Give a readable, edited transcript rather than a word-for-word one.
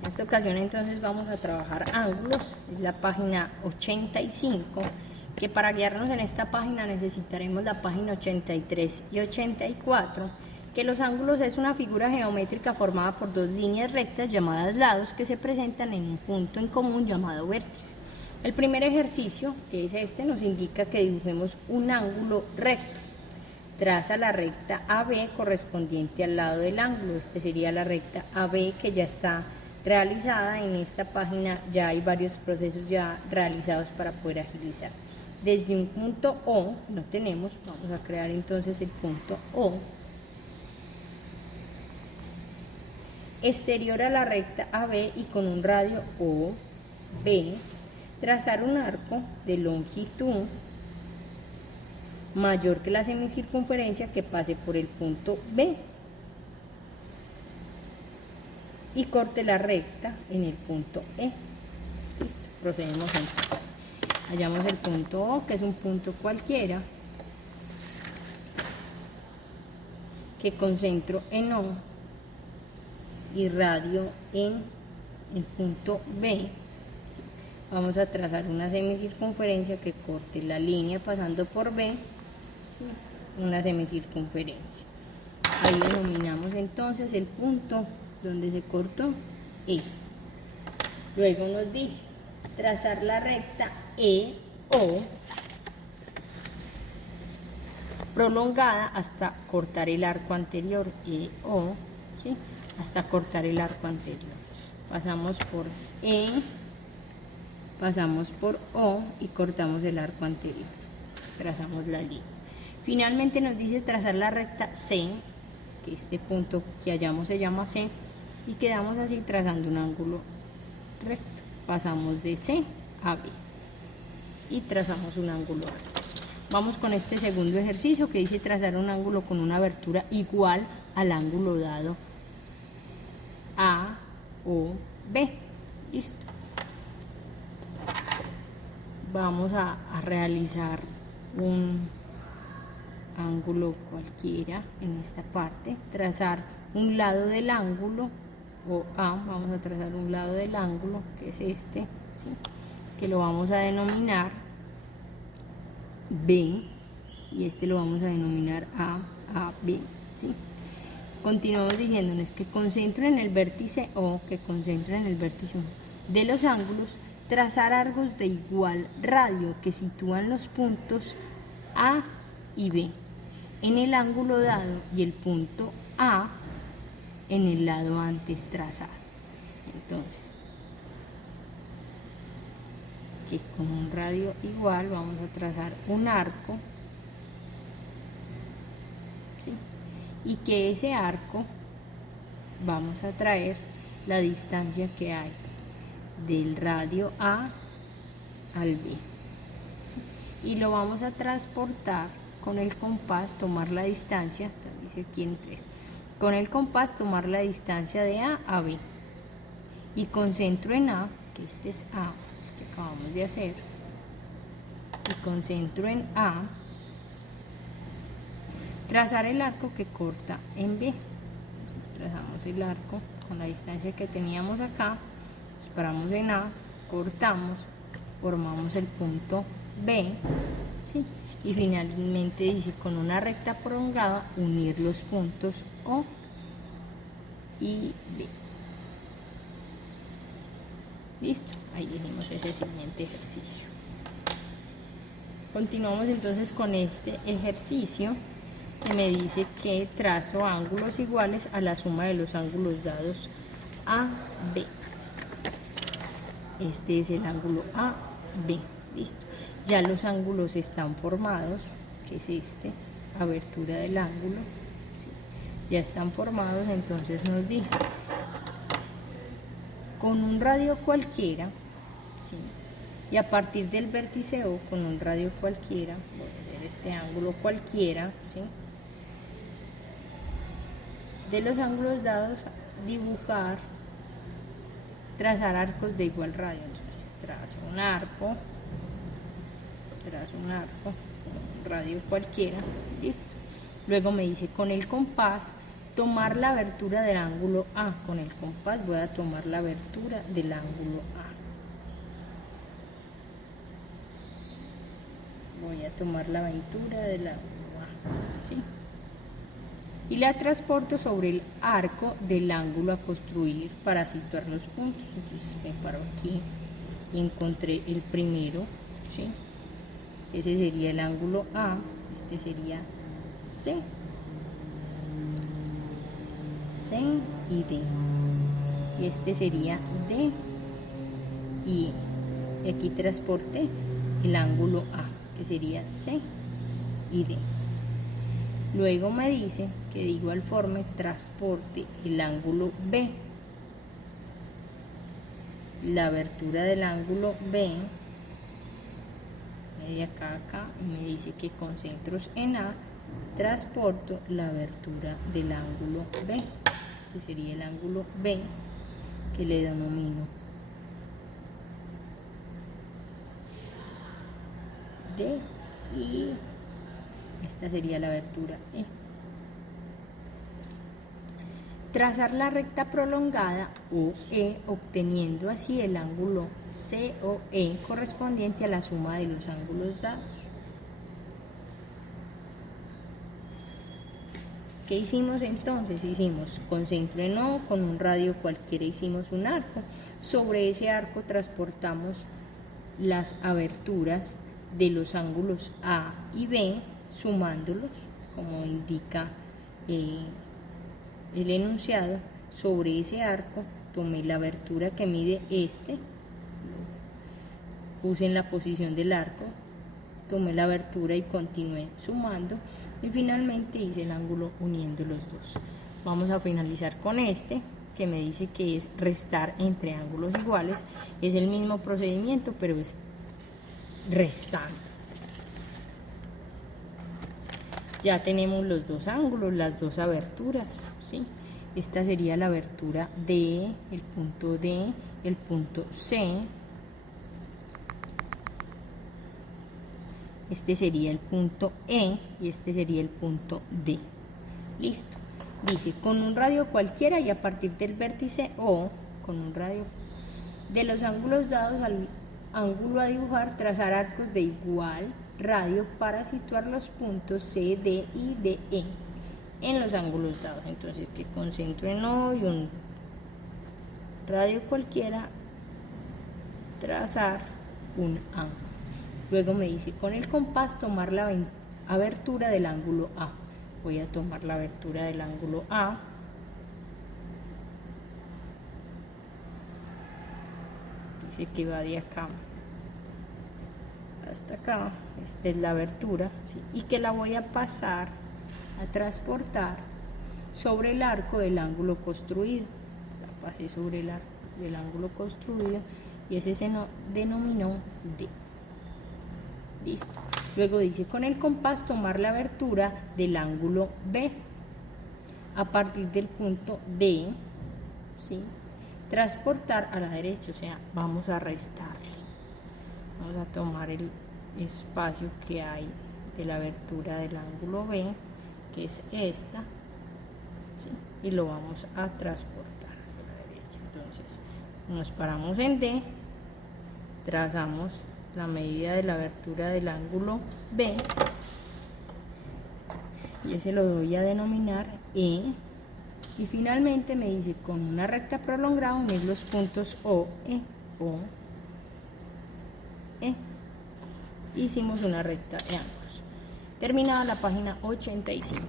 En esta ocasión entonces vamos a trabajar ángulos, es la página 85, que para guiarnos en esta página necesitaremos la página 83 y 84, que los ángulos es una figura geométrica formada por dos líneas rectas llamadas lados que se presentan en un punto en común llamado vértice. El primer ejercicio, que es este, nos indica que dibujemos un ángulo recto. Traza la recta AB correspondiente al lado del ángulo. Este sería la recta AB que ya está realizada. En esta página ya hay varios procesos ya realizados para poder agilizar. Desde un punto O, no tenemos, vamos a crear entonces el punto O. Exterior a la recta AB y con un radio OB, trazar un arco de longitud mayor que la semicircunferencia que pase por el punto B y corte la recta en el punto E. Listo, procedemos entonces. Hallamos el punto O, que es un punto cualquiera, que concentro en O y radio en el punto B. Vamos a trazar una semicircunferencia que corte la línea pasando por B, una semicircunferencia. Ahí denominamos entonces el punto donde se cortó E. Luego nos dice trazar la recta EO prolongada hasta cortar el arco anterior, EO, ¿sí? Hasta cortar el arco anterior. Pasamos por E, pasamos por O y cortamos el arco anterior. Trazamos la línea. Finalmente nos dice trazar la recta C, que este punto que hallamos se llama C, y quedamos así trazando un ángulo recto. Pasamos de C a B y trazamos un ángulo recto. Vamos con este segundo ejercicio que dice trazar un ángulo con una abertura igual al ángulo dado A o B. Listo. Vamos a realizar un ángulo cualquiera en esta parte, trazar un lado del ángulo o A, vamos a trazar un lado del ángulo que es este, ¿sí? Que lo vamos a denominar B y este lo vamos a denominar AB, ¿sí? Continuamos diciéndoles que concentro en el vértice O, que concentro en el vértice O de los ángulos, trazar arcos de igual radio que sitúan los puntos A y B en el ángulo dado y el punto A en el lado antes trazado. Entonces, que con un radio igual vamos a trazar un arco, ¿sí? Y que ese arco vamos a traer la distancia que hay del radio A al B, ¿sí? Y lo vamos a transportar con el compás, tomar la distancia, dice aquí en 3, con el compás tomar la distancia de A a B y concentro en A, que este es A, que acabamos de hacer, y concentro en A, trazar el arco que corta en B. Entonces trazamos el arco con la distancia que teníamos acá, nos paramos en A, cortamos, formamos el punto B, ¿sí? Y finalmente dice con una recta prolongada unir los puntos O y B. Listo, ahí tenemos ese siguiente ejercicio. Continuamos entonces con este ejercicio que me dice que trazo ángulos iguales a la suma de los ángulos dados AB. Este es el ángulo AB. Listo. Ya los ángulos están formados, que es este, abertura del ángulo, ¿sí? Ya están formados, entonces nos dice con un radio cualquiera, ¿sí? Y a partir del vértice O con un radio cualquiera, voy a hacer este ángulo cualquiera, ¿sí? De los ángulos dados, dibujar, trazar arcos de igual radio. Entonces trazo un arco con un radio cualquiera, listo. Luego me dice con el compás tomar la abertura del ángulo A. Con el compás voy a tomar la abertura del ángulo A. Voy a tomar la abertura del ángulo A, ¿sí? Y la transporto sobre el arco del ángulo a construir para situar los puntos. Entonces me paro aquí y encontré el primero, ¿sí? Ese sería el ángulo A, este sería C. C y D. Y este sería D y E. Y aquí transporté el ángulo A, que sería C y D. Luego me dice que de igual forma transporte el ángulo B. La abertura del ángulo B, de acá a acá, y me dice que con centros en A, transporto la abertura del ángulo B. Este sería el ángulo B, que le denomino D, y esta sería la abertura E. Trazar la recta prolongada OE, obteniendo así el ángulo COE correspondiente a la suma de los ángulos dados. ¿Qué hicimos entonces? Hicimos con centro en O, con un radio cualquiera hicimos un arco. Sobre ese arco transportamos las aberturas de los ángulos A y B, sumándolos, como indica el enunciado. Sobre ese arco tomé la abertura que mide este, puse en la posición del arco, tomé la abertura y continué sumando, y finalmente hice el ángulo uniendo los dos. Vamos a finalizar con este, que me dice que es restar entre ángulos iguales. Es el mismo procedimiento, pero es restando. Ya tenemos los dos ángulos, las dos aberturas, ¿sí? Esta sería la abertura D, el punto D, el punto C. Este sería el punto E y este sería el punto D. Listo. Dice, con un radio cualquiera y a partir del vértice O, con un radio de los ángulos dados al ángulo a dibujar, trazar arcos de igual radio para situar los puntos C, D y D, E en los ángulos dados. Entonces, que concentro en O y un radio cualquiera, trazar un ángulo. Luego me dice, con el compás tomar la abertura del ángulo A. Voy a tomar la abertura del ángulo A. Dice que va de acá hasta acá. Esta es la abertura, ¿sí? Y que la voy a pasar a transportar sobre el arco del ángulo construido. La pasé sobre el arco del ángulo construido y ese se denominó D. Listo. Luego dice, con el compás tomar la abertura del ángulo B a partir del punto D, ¿sí? Transportar a la derecha, o sea, vamos a restarle. Vamos a tomar el espacio que hay de la abertura del ángulo B, que es esta, ¿sí? Y lo vamos a transportar hacia la derecha. Entonces, nos paramos en D, trazamos la medida de la abertura del ángulo B y ese lo voy a denominar E, y finalmente me dice, con una recta prolongada unir los puntos O, E, hicimos una recta de ángulos. Terminada la página 85.